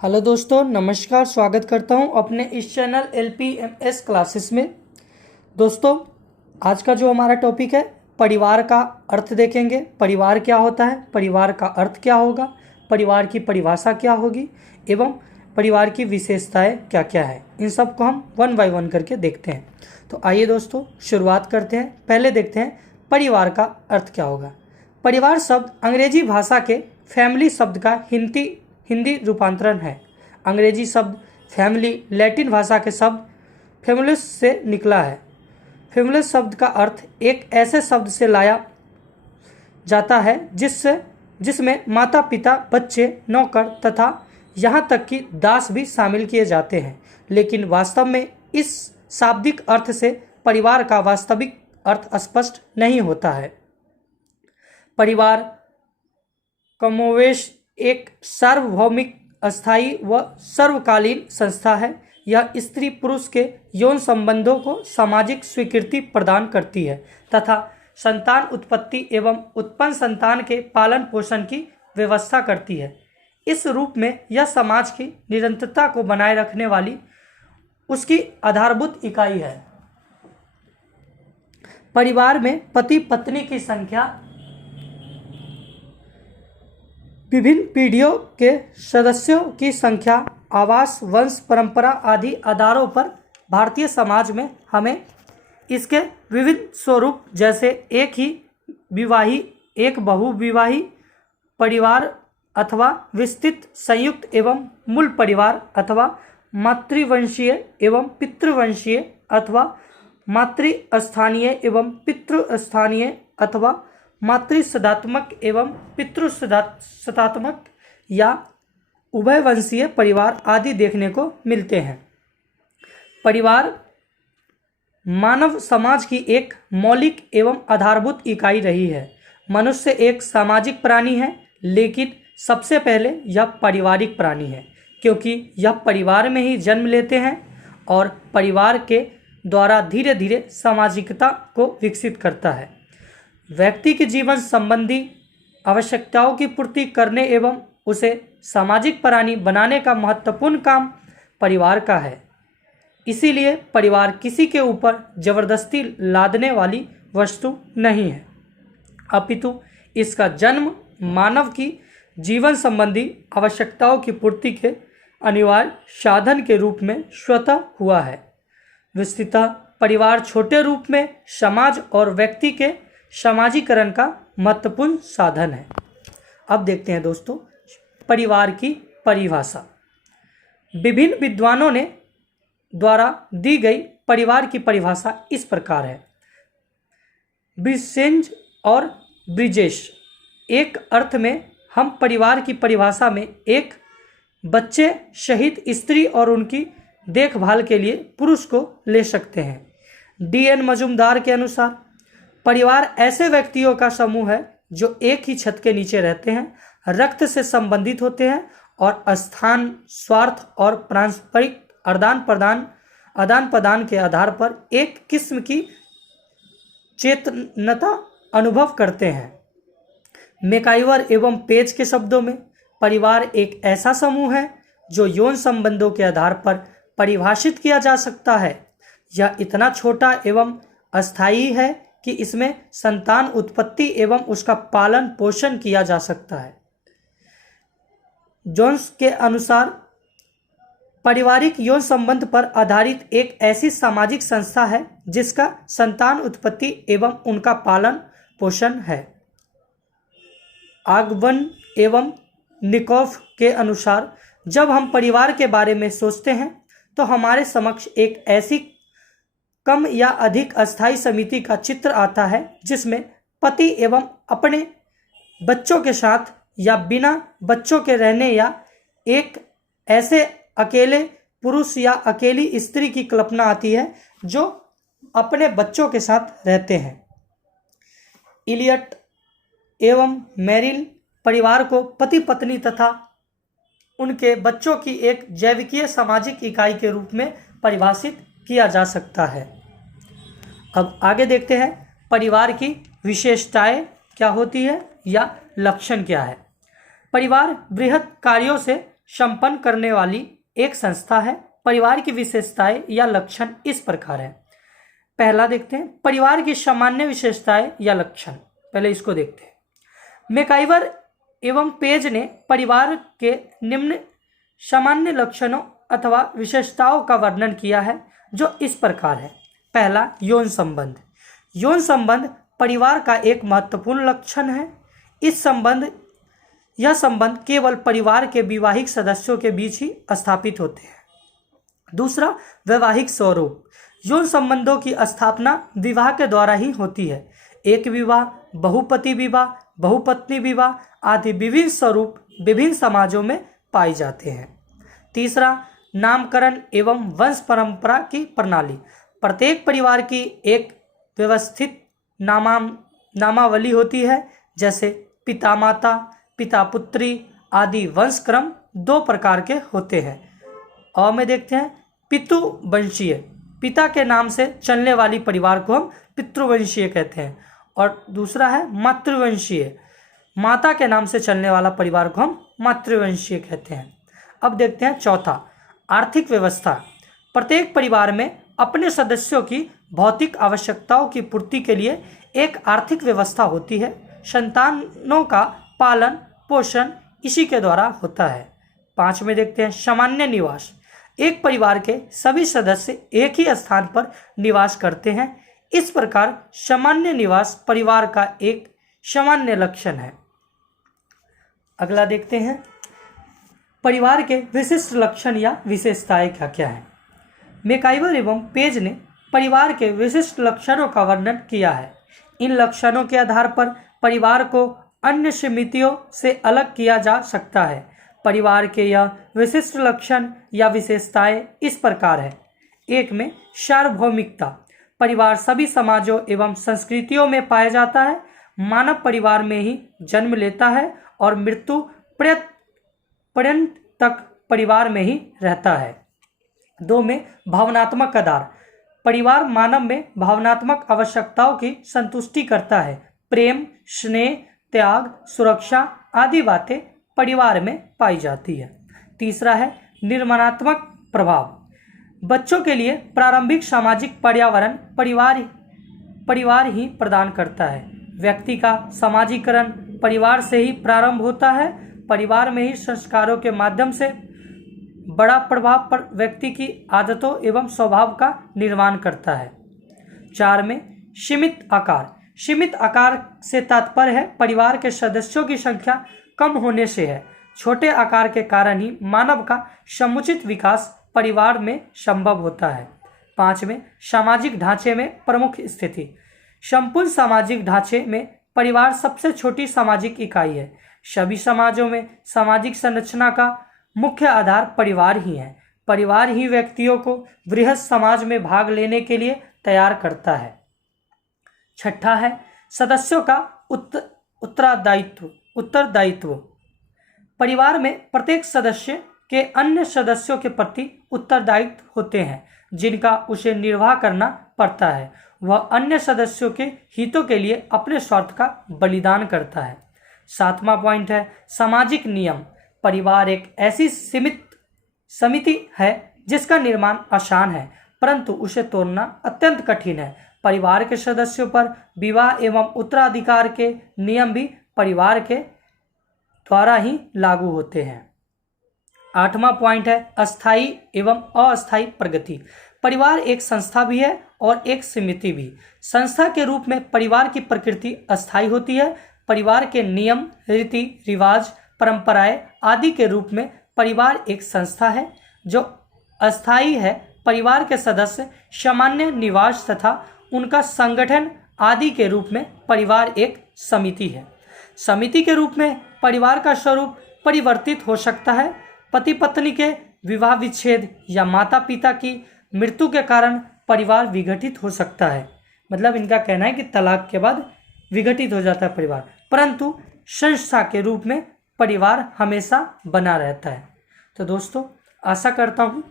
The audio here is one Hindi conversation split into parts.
हेलो दोस्तों, नमस्कार। स्वागत करता हूं अपने इस चैनल LPMS क्लासेस में। दोस्तों, आज का जो हमारा टॉपिक है, परिवार का अर्थ देखेंगे। परिवार क्या होता है, परिवार का अर्थ क्या होगा, परिवार की परिभाषा क्या होगी एवं परिवार की विशेषताएं क्या क्या है, इन सब को हम वन बाय वन करके देखते हैं। तो आइए दोस्तों, शुरुआत करते हैं। पहले देखते हैं परिवार का अर्थ क्या होगा। परिवार शब्द अंग्रेजी भाषा के फैमिली शब्द का हिंदी रूपांतरण है। अंग्रेजी शब्द फैमिली लैटिन भाषा के शब्द फैमिलिस से निकला है। फैमिलिस शब्द का अर्थ एक ऐसे शब्द से लाया जाता है जिसमें माता पिता, बच्चे, नौकर तथा यहाँ तक कि दास भी शामिल किए जाते हैं। लेकिन वास्तव में इस शाब्दिक अर्थ से परिवार का वास्तविक अर्थ स्पष्ट नहीं होता है। परिवार कमोवेश एक सार्वभौमिक, अस्थायी व सर्वकालीन संस्था है। यह स्त्री पुरुष के यौन संबंधों को सामाजिक स्वीकृति प्रदान करती है तथा संतान उत्पत्ति एवं उत्पन्न संतान के पालन पोषण की व्यवस्था करती है। इस रूप में यह समाज की निरंतरता को बनाए रखने वाली उसकी आधारभूत इकाई है। परिवार में पति पत्नी की संख्या विभिन्न पीढ़ियों के सदस्यों की संख्या, आवास, वंश परंपरा आदि आधारों पर भारतीय समाज में हमें इसके विविध स्वरूप जैसे एक ही विवाही, एक बहुविवाही परिवार अथवा विस्तृत संयुक्त एवं मूल परिवार अथवा मातृवंशीय एवं पितृवंशीय अथवा मातृस्थानीय एवं पितृस्थानीय अथवा मातृसदात्मक एवं पितृसदात्मक या उभयवंशीय परिवार आदि देखने को मिलते हैं। परिवार मानव समाज की एक मौलिक एवं आधारभूत इकाई रही है। मनुष्य एक सामाजिक प्राणी है, लेकिन सबसे पहले यह पारिवारिक प्राणी है, क्योंकि यह परिवार में ही जन्म लेते हैं और परिवार के द्वारा धीरे धीरे सामाजिकता को विकसित करता है। व्यक्ति के जीवन संबंधी आवश्यकताओं की पूर्ति करने एवं उसे सामाजिक प्राणी बनाने का महत्वपूर्ण काम परिवार का है। इसीलिए परिवार किसी के ऊपर जबरदस्ती लादने वाली वस्तु नहीं है, अपितु इसका जन्म मानव की जीवन संबंधी आवश्यकताओं की पूर्ति के अनिवार्य साधन के रूप में स्वतः हुआ है। विस्तृतः परिवार छोटे रूप में समाज और व्यक्ति के सामाजिकरण का महत्वपूर्ण साधन है। अब देखते हैं दोस्तों, परिवार की परिभाषा। विभिन्न विद्वानों ने द्वारा दी गई परिवार की परिभाषा इस प्रकार है। ब्रिसेंज और ब्रिजेश एक अर्थ में हम परिवार की परिभाषा में एक बच्चे सहित स्त्री और उनकी देखभाल के लिए पुरुष को ले सकते हैं। DN मजुमदार के अनुसार परिवार ऐसे व्यक्तियों का समूह है जो एक ही छत के नीचे रहते हैं, रक्त से संबंधित होते हैं और स्थान, स्वार्थ और पारस्परिक आदान प्रदान के आधार पर एक किस्म की चेतनता अनुभव करते हैं। मैकाइवर एवं पेज के शब्दों में परिवार एक ऐसा समूह है जो यौन संबंधों के आधार पर परिभाषित किया जा सकता है। यह इतना छोटा एवं अस्थायी है कि इसमें संतान उत्पत्ति एवं उसका पालन पोषण किया जा सकता है। जोन्स के अनुसार पारिवारिक यौन संबंध पर आधारित एक ऐसी सामाजिक संस्था है जिसका संतान उत्पत्ति एवं उनका पालन पोषण है। आगबन एवं निकोफ के अनुसार जब हम परिवार के बारे में सोचते हैं तो हमारे समक्ष एक ऐसी कम या अधिक अस्थायी समिति का चित्र आता है जिसमें पति एवं अपने बच्चों के साथ या बिना बच्चों के रहने या एक ऐसे अकेले पुरुष या अकेली स्त्री की कल्पना आती है जो अपने बच्चों के साथ रहते हैं। इलियट एवं मेरिल परिवार को पति पत्नी तथा उनके बच्चों की एक जैविकीय सामाजिक इकाई के रूप में परिभाषित किया जा सकता है। अब आगे देखते हैं परिवार की विशेषताएं क्या होती है या लक्षण क्या है। परिवार बृहत् कार्यों से संपन्न करने वाली एक संस्था है। परिवार की विशेषताएं या लक्षण इस प्रकार है। पहला देखते हैं, परिवार की सामान्य विशेषताएं या लक्षण। पहले इसको देखते हैं। मैकाइवर एवं पेज ने परिवार के निम्न सामान्य लक्षणों अथवा विशेषताओं का वर्णन किया है, जो इस प्रकार है। पहला, यौन संबंध। यौन संबंध परिवार का एक महत्वपूर्ण लक्षण है। यह संबंध केवल परिवार के विवाहित सदस्यों के बीच ही स्थापित होते हैं। दूसरा, वैवाहिक स्वरूप। यौन संबंधों की स्थापना विवाह के द्वारा ही होती है। एक विवाह, बहुपति विवाह, बहुपत्नी विवाह आदि विभिन्न स्वरूप विभिन्न समाजों में पाए जाते हैं। तीसरा, नामकरण एवं वंश परंपरा की प्रणाली। प्रत्येक परिवार की एक व्यवस्थित नामावली होती है, जैसे पिता माता, पिता पुत्री आदि। वंश क्रम दो प्रकार के होते हैं। और में देखते हैं, पितृवंशीय। पिता के नाम से चलने वाली परिवार को हम पितृवंशीय कहते हैं। और दूसरा है मातृवंशीय। माता के नाम से चलने वाला परिवार को हम मातृवंशीय कहते हैं। अब देखते हैं चौथा, आर्थिक व्यवस्था। प्रत्येक परिवार में अपने सदस्यों की भौतिक आवश्यकताओं की पूर्ति के लिए एक आर्थिक व्यवस्था होती है। संतानों का पालन पोषण इसी के द्वारा होता है। 5 में देखते हैं, सामान्य निवास। एक परिवार के सभी सदस्य एक ही स्थान पर निवास करते हैं। इस प्रकार सामान्य निवास परिवार का एक सामान्य लक्षण है। अगला देखते हैं, परिवार के विशिष्ट लक्षण या विशेषताएं क्या क्या है। मैकाइवर एवं पेज ने परिवार के विशिष्ट लक्षणों का वर्णन किया है। इन लक्षणों के आधार पर परिवार को अन्य समितियों से अलग किया जा सकता है। परिवार के यह विशिष्ट लक्षण या विशेषताएं इस प्रकार है। 1 में, सार्वभौमिकता। परिवार सभी समाजों एवं संस्कृतियों में पाया जाता है। मानव परिवार में ही जन्म लेता है और मृत्यु पर्यंत तक परिवार में ही रहता है। 2 में, भावनात्मक आधार। परिवार मानव में भावनात्मक आवश्यकताओं की संतुष्टि करता है। प्रेम, स्नेह, त्याग, सुरक्षा आदि बातें परिवार में पाई जाती है। तीसरा है, निर्माणात्मक प्रभाव। बच्चों के लिए प्रारंभिक सामाजिक पर्यावरण परिवार ही प्रदान करता है। व्यक्ति का समाजीकरण परिवार से ही प्रारंभ होता है। परिवार में ही संस्कारों के माध्यम से बड़ा प्रभाव पर व्यक्ति की आदतों एवं स्वभाव का निर्माण करता है। 4 में, सीमित आकार। सीमित आकार से तात्पर्य है परिवार के सदस्यों की संख्या कम होने से है। छोटे आकार के कारण ही मानव का समुचित विकास परिवार में संभव होता है। 5 में, सामाजिक ढांचे में प्रमुख स्थिति। संपूर्ण सामाजिक ढांचे में परिवार सबसे छोटी सामाजिक इकाई है। सभी समाजों में सामाजिक संरचना का मुख्य आधार परिवार ही है। परिवार ही व्यक्तियों को बृहद समाज में भाग लेने के लिए तैयार करता है। 6 है, सदस्यों का उत्तरदायित्व। परिवार में प्रत्येक सदस्य के अन्य सदस्यों के प्रति उत्तरदायित्व होते हैं, जिनका उसे निर्वाह करना पड़ता है। वह अन्य सदस्यों के हितों के लिए अपने स्वार्थ का बलिदान करता है। 7वां पॉइंट है, सामाजिक नियम। परिवार एक ऐसी सीमित समिति है जिसका निर्माण आसान है, परंतु उसे तोड़ना अत्यंत कठिन है। परिवार के सदस्यों पर विवाह एवं उत्तराधिकार के नियम भी परिवार के द्वारा ही लागू होते हैं। 8वां पॉइंट है, अस्थायी एवं अस्थायी प्रगति। परिवार एक संस्था भी है और एक समिति भी। संस्था के रूप में परिवार की प्रकृति अस्थायी होती है। परिवार के नियम, रीति रिवाज, परंपराएं आदि के रूप में परिवार एक संस्था है जो अस्थायी है। परिवार के सदस्य सामान्य निवास तथा उनका संगठन आदि के रूप में परिवार एक समिति है। समिति के रूप में परिवार का स्वरूप परिवर्तित हो सकता है। पति पत्नी के विवाह विच्छेद या माता पिता की मृत्यु के कारण परिवार विघटित हो सकता है। मतलब इनका कहना है कि तलाक के बाद विघटित हो जाता है परिवार, परंतु संस्था के रूप में परिवार हमेशा बना रहता है। तो दोस्तों, आशा करता हूँ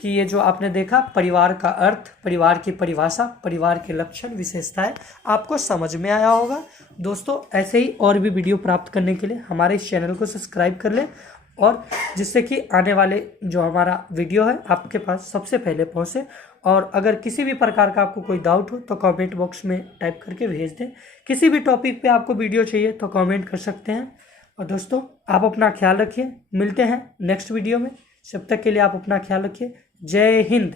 कि ये जो आपने देखा परिवार का अर्थ, परिवार की परिभाषा, परिवार के लक्षण, विशेषताएं आपको समझ में आया होगा। दोस्तों, ऐसे ही और भी वीडियो प्राप्त करने के लिए हमारे इस चैनल को सब्सक्राइब कर लें और जिससे कि आने वाले जो हमारा वीडियो है आपके पास सबसे पहले पहुंचे। और अगर किसी भी प्रकार का आपको कोई डाउट हो तो कमेंट बॉक्स में टाइप करके भेज दें। किसी भी टॉपिक पे आपको वीडियो चाहिए तो कमेंट कर सकते हैं। और दोस्तों आप अपना ख्याल रखिए, मिलते हैं नेक्स्ट वीडियो में। जब तक के लिए आप अपना ख्याल रखिए। जय हिंद।